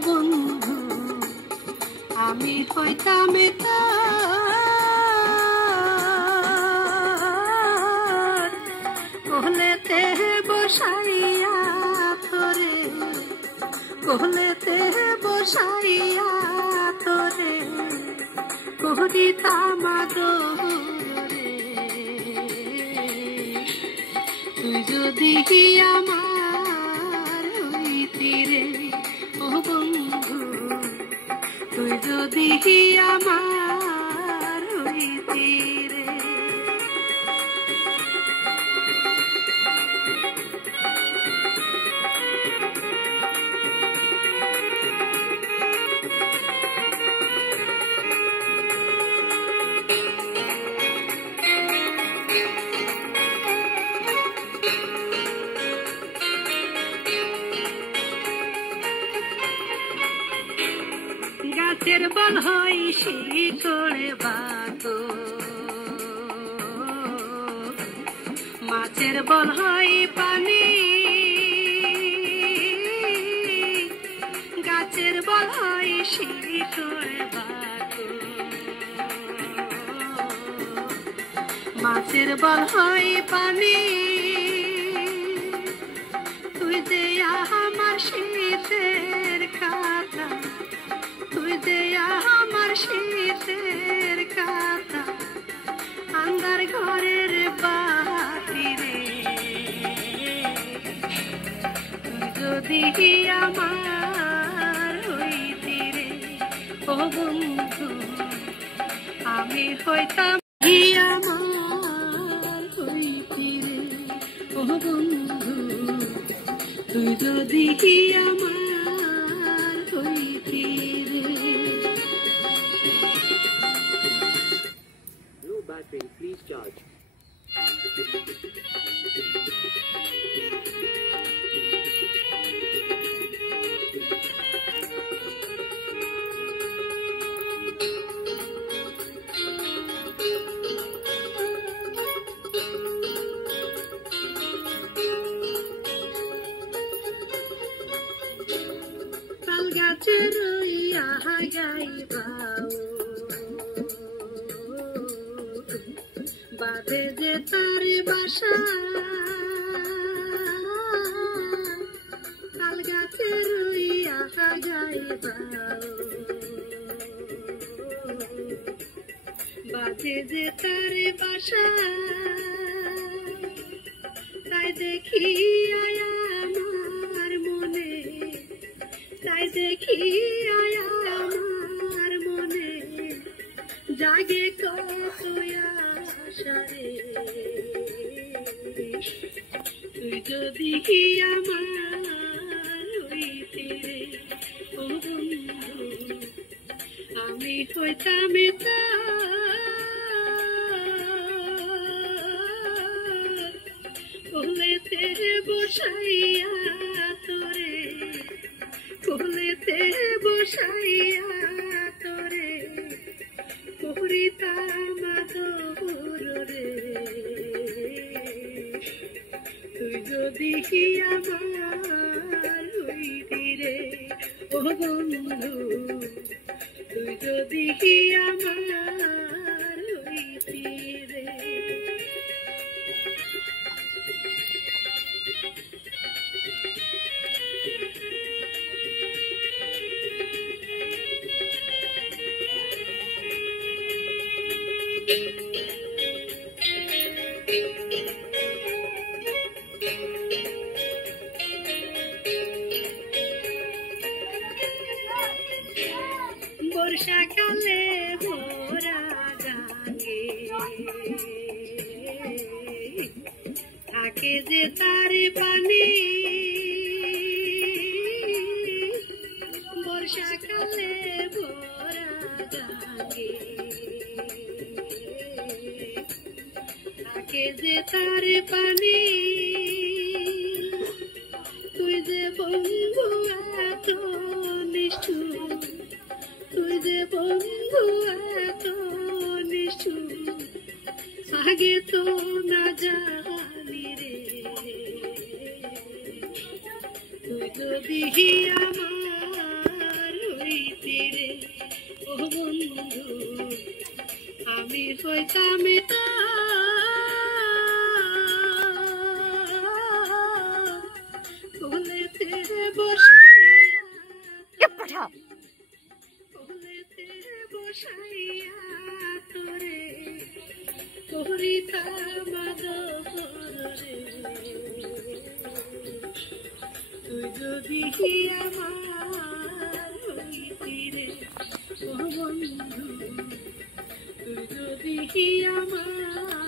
বন্ধু আমি হইতাম কোহলেতে বসাইয়া তোরে কোহলেতে বসাইয়া তোরে করিতাম আদরে তুই যদি আমার হইতি রে ও বন্ধু তুই যদি আমার হইতি রে গাছের বল হয় শিকড়ে বাতো মাছের বল হয় পানি গাছের বল হয় শিকড়ে বাতো মাছের বল হয় পানি তুই যে আমার শীতের কাটা তুই যে আমার শীতের কাটা আন্ধার ঘরের বাতি রে তুই যদি আমার হইতি রে ও বন্ধু আমি হইতাম আমার হইতি রে ও বন্ধু তুই যদি আমার হইতি রে Battery, please charge. তাল গাছে রইয়া গাইবাও বাদে যে তার বাসা তাল গাছে রইয়া গাইবাও বাদে যে তার বাসা তাই দেখি আমার মনে তাই দেখি আমার মনে জাগে কত আশা রে তুই যদি আমার হইতি রে ও বন্ধু আমি হইতাম কোহলেতে বসাইয়া তোরে কোহলেতে বসাইয়া তোরে করিতাম আদরে তুই যদি আমার হইতি রে ও বন্ধু তুই যদি আমার হইতি রে বর্ষাকালে ভরা জাগে থাকে যে তার পানি বর্ষাকালে ভরা জাগে থাকে যে তার পানি তুই যে বন্ধু এত নিষ্ঠুর তুই যে বন্ধু এত নিষ্ঠুর আগে তো না জানি রে তুই যদি আমার আমি হইতাম এটা ফুলেতে বসাইয়া ফুলেতে বসাইয়া তোরে করিতাম আদর রে তুই যদি আমার হইতি রে ও বন্ধু তুই যদি আমার